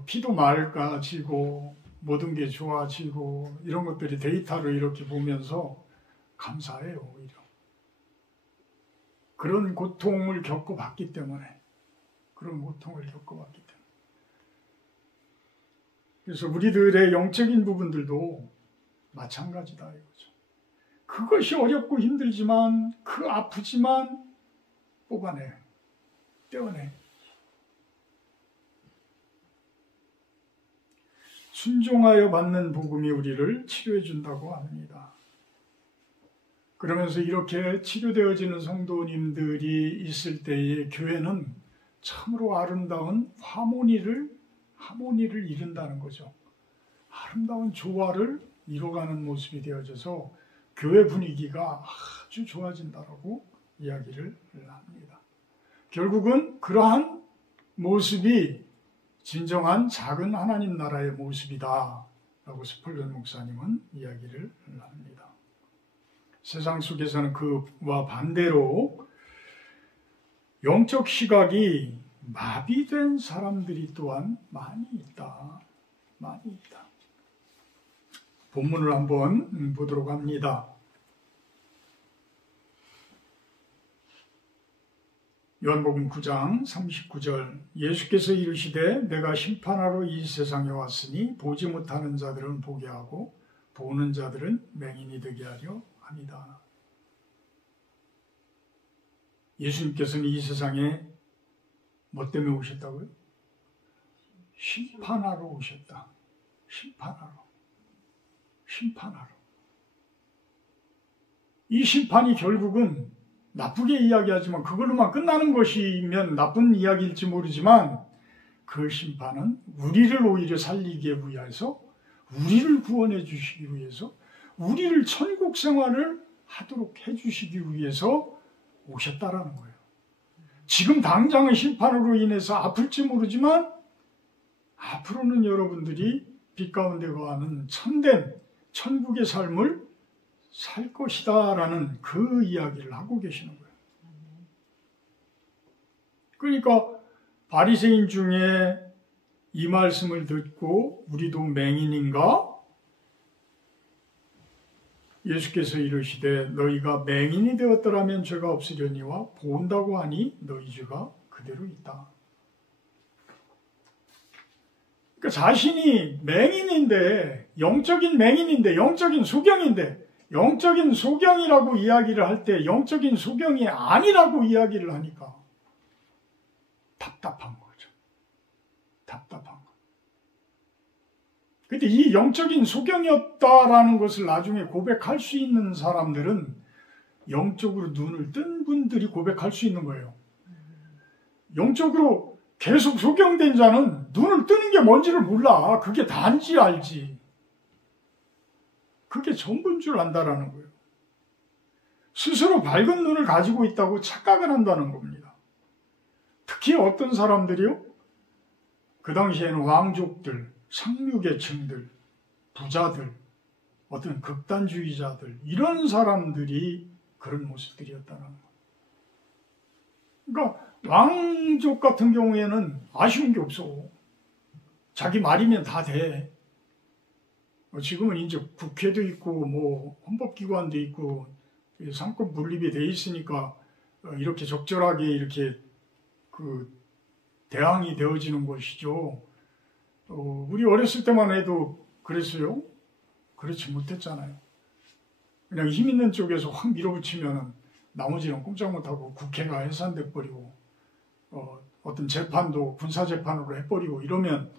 피도 맑아지고 모든 게 좋아지고 이런 것들이 데이터를 이렇게 보면서 감사해요. 오히려 그런 고통을 겪어봤기 때문에, 그래서 우리들의 영적인 부분들도 마찬가지다 이거죠. 그것이 어렵고 힘들지만, 아프지만 뽑아내, 떼어내. 순종하여 받는 복음이 우리를 치료해 준다고 합니다. 그러면서 이렇게 치료되어지는 성도님들이 있을 때에 교회는 참으로 아름다운 하모니를 이룬다는 거죠. 아름다운 조화를 이뤄가는 모습이 되어져서 교회 분위기가 아주 좋아진다라고 이야기를 합니다. 결국은 그러한 모습이 진정한 작은 하나님 나라의 모습이다 라고 스펄전 목사님은 이야기를 합니다. 세상 속에서는 그와 반대로 영적 시각이 마비된 사람들이 또한 많이 있다. 본문을 한번 보도록 합니다. 요한복음 9장 39절, 예수께서 이르시되 내가 심판하러 이 세상에 왔으니 보지 못하는 자들은 보게 하고 보는 자들은 맹인이 되게 하려 합니다. 예수님께서는 이 세상에 뭐 때문에 오셨다고요? 심판하러 오셨다. 심판하러. 이 심판이 결국은 나쁘게 이야기하지만 그걸로만 끝나는 것이면 나쁜 이야기일지 모르지만, 그 심판은 우리를 오히려 살리기 위해서, 우리를 구원해 주시기 위해서, 우리를 천국 생활을 하도록 해 주시기 위해서 오셨다라는 거예요. 지금 당장의 심판으로 인해서 아플지 모르지만 앞으로는 여러분들이 빛 가운데 거하는 참된 천국의 삶을 살 것이다 라는 그 이야기를 하고 계시는 거예요. 그러니까 바리새인 중에 이 말씀을 듣고 우리도 맹인인가? 예수께서 이르시되 너희가 맹인이 되었더라면 죄가 없으려니와 본다고 하니 너희 죄가 그대로 있다. 그러니까 자신이 맹인인데, 영적인 소경인데, 영적인 소경이라고 이야기를 할 때 영적인 소경이 아니라고 이야기를 하니까 답답한 거죠. 근데 이 영적인 소경이었다라는 것을 나중에 고백할 수 있는 사람들은 영적으로 눈을 뜬 분들이 고백할 수 있는 거예요. 영적으로 계속 소경된 자는 눈을 뜨는 게 뭔지를 몰라. 그게 단지 알지. 그게 전부인 줄 안다라는 거예요. 스스로 밝은 눈을 가지고 있다고 착각을 한다는 겁니다. 특히 어떤 사람들이요? 그 당시에는 왕족들, 상류계층들, 부자들, 어떤 극단주의자들, 이런 사람들이 그런 모습들이었다는 거예요. 그러니까 왕족 같은 경우에는 아쉬운 게 없어. 자기 말이면 다 돼. 지금은 이제 국회도 있고 뭐 헌법기관도 있고 상권 분립이 돼 있으니까 이렇게 적절하게 이렇게 그 대항이 되어지는 것이죠. 우리 어렸을 때만 해도 그랬어요? 그렇지 못했잖아요. 그냥 힘 있는 쪽에서 확 밀어붙이면 나머지는 꼼짝 못하고 국회가 해산돼 버리고 어떤 재판도 군사재판으로 해버리고 이러면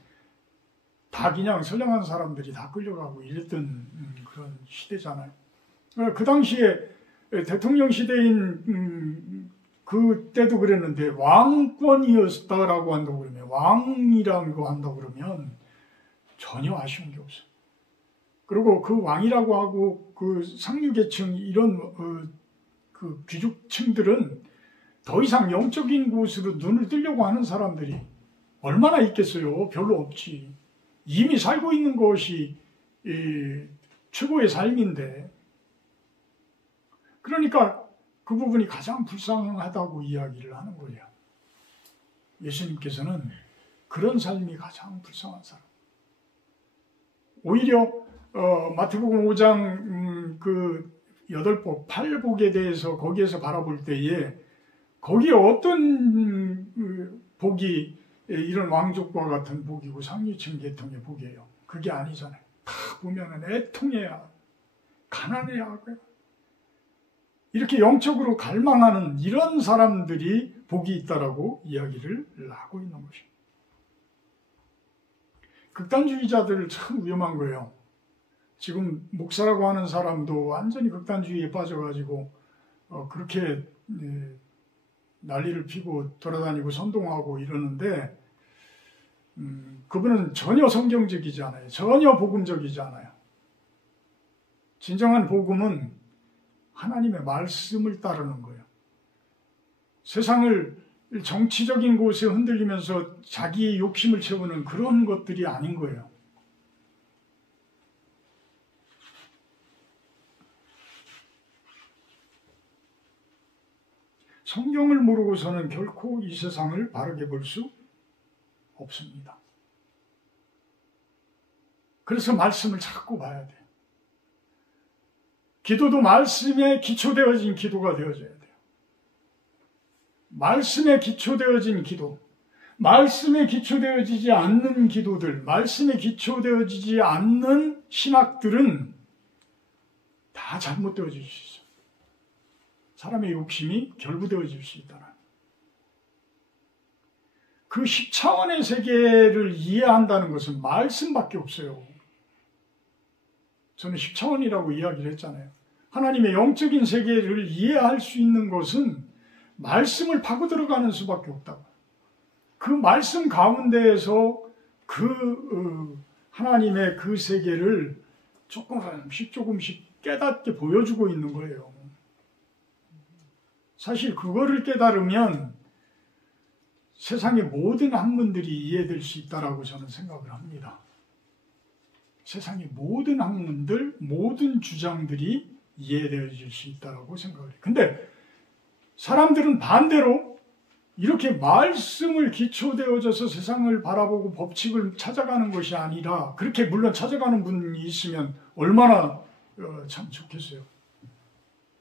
다 그냥 선량한 사람들이 다 끌려가고 이랬던 그런 시대잖아요. 그 당시에 대통령 시대인 그때도 그랬는데 왕권이었다라고 한다고 그러면, 왕이라고 한다고 그러면 전혀 아쉬운 게 없어요. 그리고 그 왕이라고 하고 그 상류계층 이런 그 귀족층들은 더 이상 영적인 곳으로 눈을 뜨려고 하는 사람들이 얼마나 있겠어요? 별로 없지. 이미 살고 있는 것이 최고의 삶인데, 그러니까 그 부분이 가장 불쌍하다고 이야기를 하는 거예요. 예수님께서는 그런 삶이 가장 불쌍한 사람. 오히려 마태복음 5장 그 8복, 8복에 대해서 거기에서 바라볼 때에 거기에 어떤 복이 이런 왕족과 같은 복이고 상류층 계통의 복이에요. 그게 아니잖아요. 다 보면은 애통해야, 가난해야 하고요. 이렇게 영적으로 갈망하는 이런 사람들이 복이 있다라고 이야기를 하고 있는 것입니다. 극단주의자들 참 위험한 거예요. 지금 목사라고 하는 사람도 완전히 극단주의에 빠져가지고 그렇게 난리를 피고 돌아다니고 선동하고 이러는데 그분은 전혀 성경적이지 않아요. 전혀 복음적이지 않아요. 진정한 복음은 하나님의 말씀을 따르는 거예요. 세상을 정치적인 곳에 흔들리면서 자기의 욕심을 채우는 그런 것들이 아닌 거예요. 성경을 모르고서는 결코 이 세상을 바르게 볼 수 없습니다. 그래서 말씀을 자꾸 봐야 돼요. 기도도 말씀에 기초되어진 기도가 되어져야 돼요. 말씀에 기초되어진 기도, 말씀에 기초되어지지 않는 기도들, 말씀에 기초되어지지 않는 신학들은 다 잘못되어질 수 있어요. 사람의 욕심이 결부되어질 수 있다. 그 10차원의 세계를 이해한다는 것은 말씀밖에 없어요. 저는 10차원이라고 이야기를 했잖아요. 하나님의 영적인 세계를 이해할 수 있는 것은 말씀을 파고 들어가는 수밖에 없다고. 그 말씀 가운데에서 하나님의 그 세계를 조금씩 깨닫게 보여주고 있는 거예요. 사실 그거를 깨달으면 세상의 모든 학문들이 이해될 수 있다라고 저는 생각을 합니다. 세상의 모든 학문들, 모든 주장들이 이해되어질 수 있다라고 생각을 해요. 근데 사람들은 반대로 이렇게 말씀을 기초되어져서 세상을 바라보고 법칙을 찾아가는 것이 아니라 그렇게 물론 찾아가는 분이 있으면 얼마나 참 좋겠어요.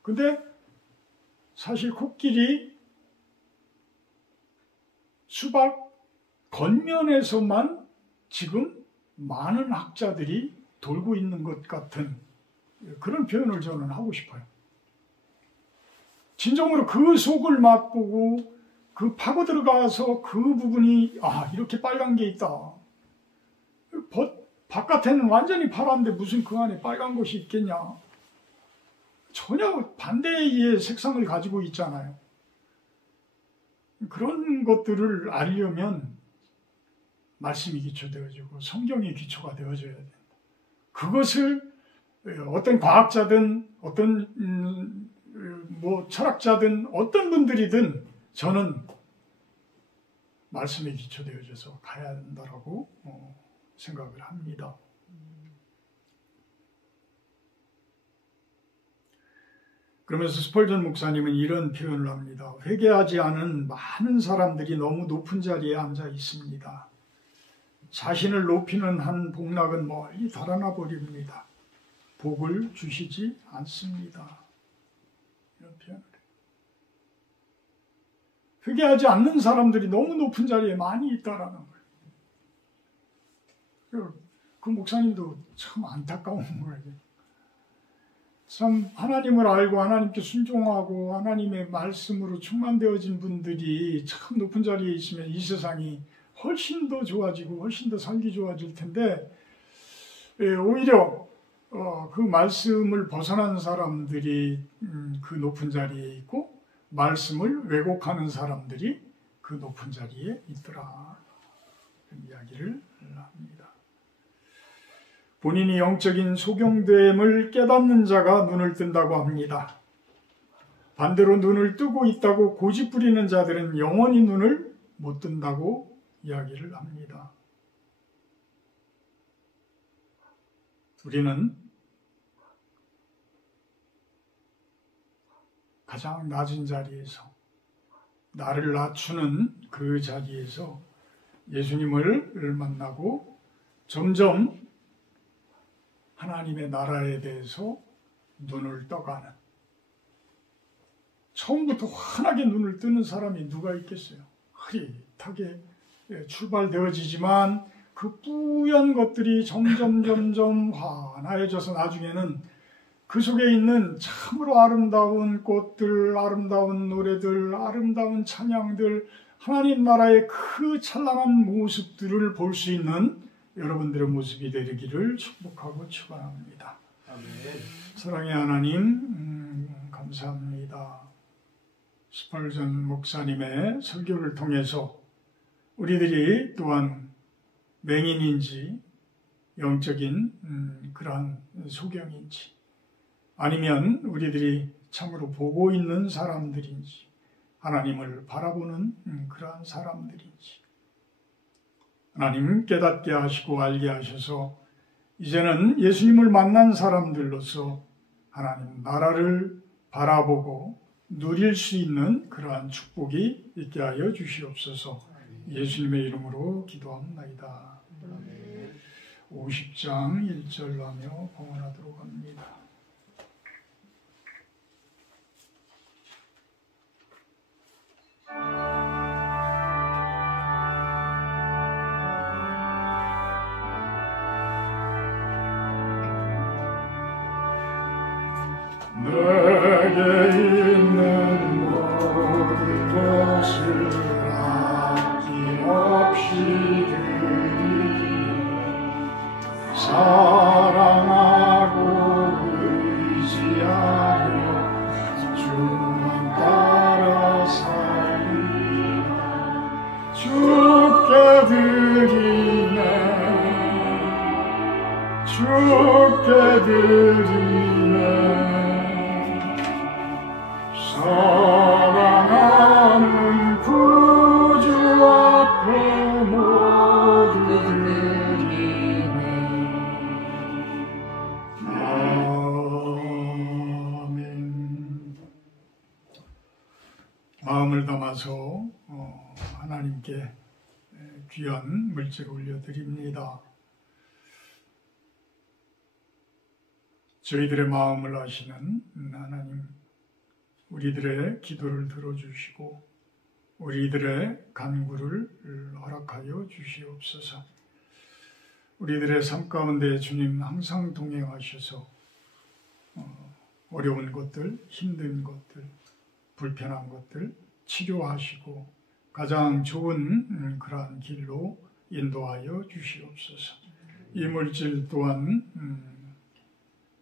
근데 사실 코끼리, 수박 겉면에서만 지금 많은 학자들이 돌고 있는 것 같은 그런 표현을 저는 하고 싶어요. 진정으로 그 속을 맛보고 그 파고 들어가서 그 부분이 이렇게 빨간 게 있다. 바깥에는 완전히 파란데 무슨 그 안에 빨간 것이 있겠냐. 전혀 반대의 색상을 가지고 있잖아요. 그런 것들을 알려면 말씀이 기초되어지고 성경이 기초가 되어져야 된다. 그것을 어떤 과학자든 어떤 철학자든 어떤 분들이든 저는 말씀에 기초되어져서 가야 한다라고 생각을 합니다. 그러면서 스펄전 목사님은 이런 표현을 합니다. 회개하지 않은 많은 사람들이 너무 높은 자리에 앉아 있습니다. 자신을 높이는 한 복락은 멀리 달아나 버립니다. 복을 주시지 않습니다. 이런 표현을 해요. 회개하지 않는 사람들이 너무 높은 자리에 많이 있다라는 거예요. 그 목사님도 참 안타까운 거예요. 참 하나님을 알고 하나님께 순종하고 하나님의 말씀으로 충만되어진 분들이 참 높은 자리에 있으면 이 세상이 훨씬 더 좋아지고 훨씬 더 살기 좋아질 텐데 오히려 그 말씀을 벗어난 사람들이 그 높은 자리에 있고 말씀을 왜곡하는 사람들이 그 높은 자리에 있더라. 그런 이야기를 합니다. 본인이 영적인 소경됨을 깨닫는 자가 눈을 뜬다고 합니다. 반대로 눈을 뜨고 있다고 고집 부리는 자들은 영원히 눈을 못 뜬다고 이야기를 합니다. 우리는 가장 낮은 자리에서 나를 낮추는 그 자리에서 예수님을 만나고 점점 하나님의 나라에 대해서 눈을 떠가는, 처음부터 환하게 눈을 뜨는 사람이 누가 있겠어요? 흐릿하게 출발되어지지만 그 뿌연 것들이 점점 환해져서 나중에는 그 속에 있는 참으로 아름다운 꽃들, 아름다운 노래들, 아름다운 찬양들, 하나님 나라의 그 찬란한 모습들을 볼 수 있는 여러분들의 모습이 되기를 축복하고 축원합니다. 사랑의 하나님, 감사합니다. 스펄전 목사님의 설교를 통해서 우리들이 또한 맹인인지 영적인 그러한 소경인지, 아니면 우리들이 참으로 보고 있는 사람들인지, 하나님을 바라보는 그러한 사람들인지 하나님 깨닫게 하시고 알게 하셔서 이제는 예수님을 만난 사람들로서 하나님 나라를 바라보고 누릴 수 있는 그러한 축복이 있게 하여 주시옵소서. 예수님의 이름으로 기도합나이다. 50장 1절 하며 봉헌하도록 합니다. 내게 있는 모든 것을 아낌없이 드리며 사랑하고 의지하며 주만 따라 살리라. 주께 드리네, 주께 드리네. 사랑하는 구주 앞에 모두 드리네. 아멘. 마음을 담아서 하나님께 귀한 물질을 올려드립니다. 저희들의 마음을 아시는 하나님, 우리들의 기도를 들어주시고 우리들의 간구를 허락하여 주시옵소서. 우리들의 삶 가운데 주님 항상 동행하셔서 어려운 것들, 힘든 것들, 불편한 것들 치료하시고 가장 좋은 그러한 길로 인도하여 주시옵소서. 이 물질 또한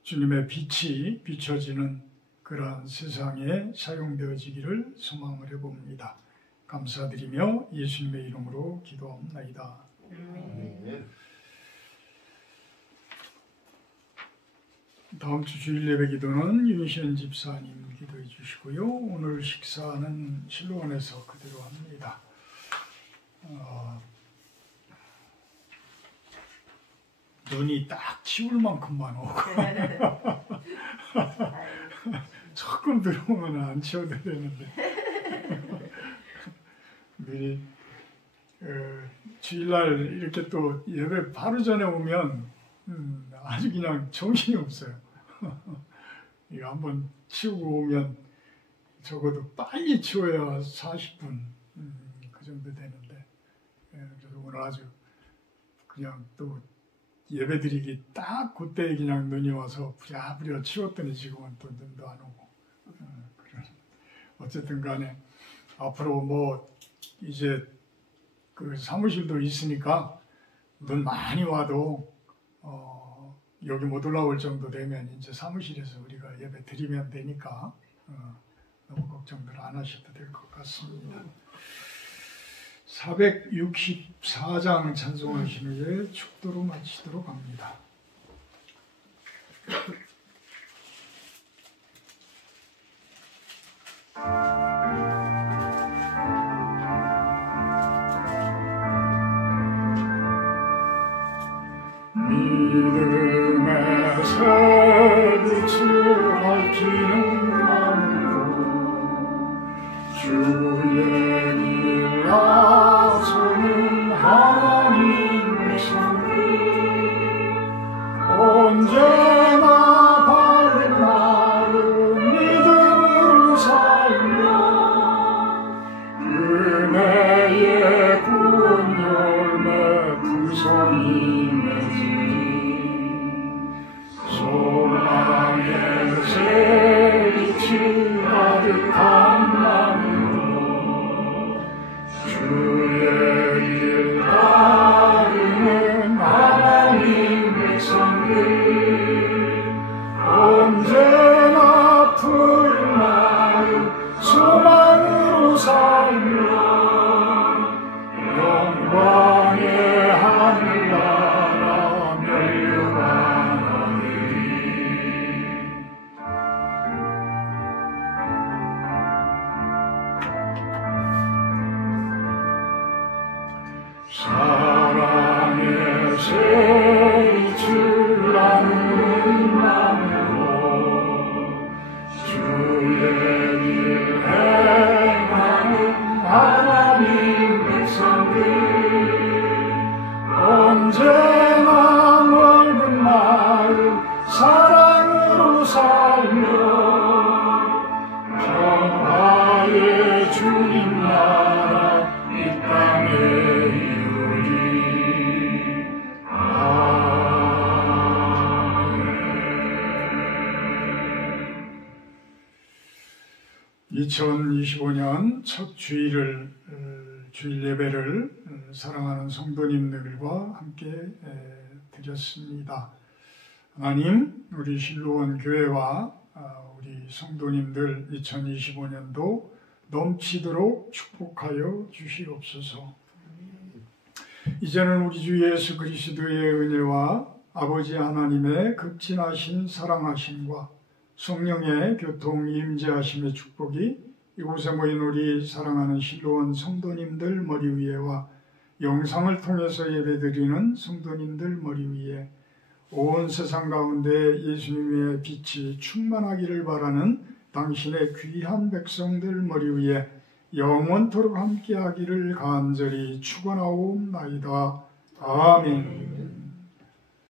주님의 빛이 비춰지는 그러한 세상에 사용되어지기를 소망을 해봅니다. 감사드리며 예수님의 이름으로 기도합나이다. 다음 주 주일 예배 기도는 윤시현 집사님 기도해 주시고요. 오늘 식사는 실로원에서 그대로 합니다. 눈이 딱 치울 만큼만 오고 조금 들어오면 안 치워도 되는데 미리 주일날 이렇게 또 예배 바로 전에 오면 아주 그냥 정신이 없어요. 이거 한번 치우고 오면 적어도 빨리 치워야 40분 그 정도 되는데, 그래서 오늘 아주 그냥 또 예배드리기 딱 그때 그냥 눈이 와서 부랴부랴 치웠더니 지금은 또 눈도 안 오고. 어쨌든 간에 앞으로 뭐 이제 그 사무실도 있으니까 눈 많이 와도 여기 못 올라올 정도 되면 이제 사무실에서 우리가 예배 드리면 되니까 너무 걱정들 안 하셔도 될 것 같습니다. 464장 찬송하신 후에 축도로 마치도록 합니다. 믿음의 새 빛을 밝히는 나무 주의 길 나서는 하나님의 성들 언제나 바른 마음 믿음으로 살며 은혜의 구원 열매 풍성히 맺으리 소망의 새빛이 가득한 마음으로 주의 길 따르는 하나님 백성들 언제나 푸른 마음 소망으로 살며 영광의 하늘나라 멸류관하리 사랑의 새빛을 나누는 마음으로 주의 길 행하는 하나님 백성들 언제나 넓은 마음 사랑으로 살며 평화의 주님 나라 이 땅에 이루리 아멘. 2025년 첫 주일 예배를 사랑하는 성도님들과 함께 드렸습니다. 하나님, 우리 실로원 교회와 우리 성도님들 2025년도 넘치도록 축복하여 주시옵소서. 이제는 우리 주 예수 그리스도의 은혜와 아버지 하나님의 극진하신 사랑하심과 성령의 교통 임재하심의 축복이 이곳에 모인 우리 사랑하는 실로원 성도님들 머리 위에와 영상을 통해서 예배드리는 성도님들 머리 위에 온 세상 가운데 예수님의 빛이 충만하기를 바라는 당신의 귀한 백성들 머리 위에 영원토록 함께하기를 간절히 축원하옵나이다. 아멘.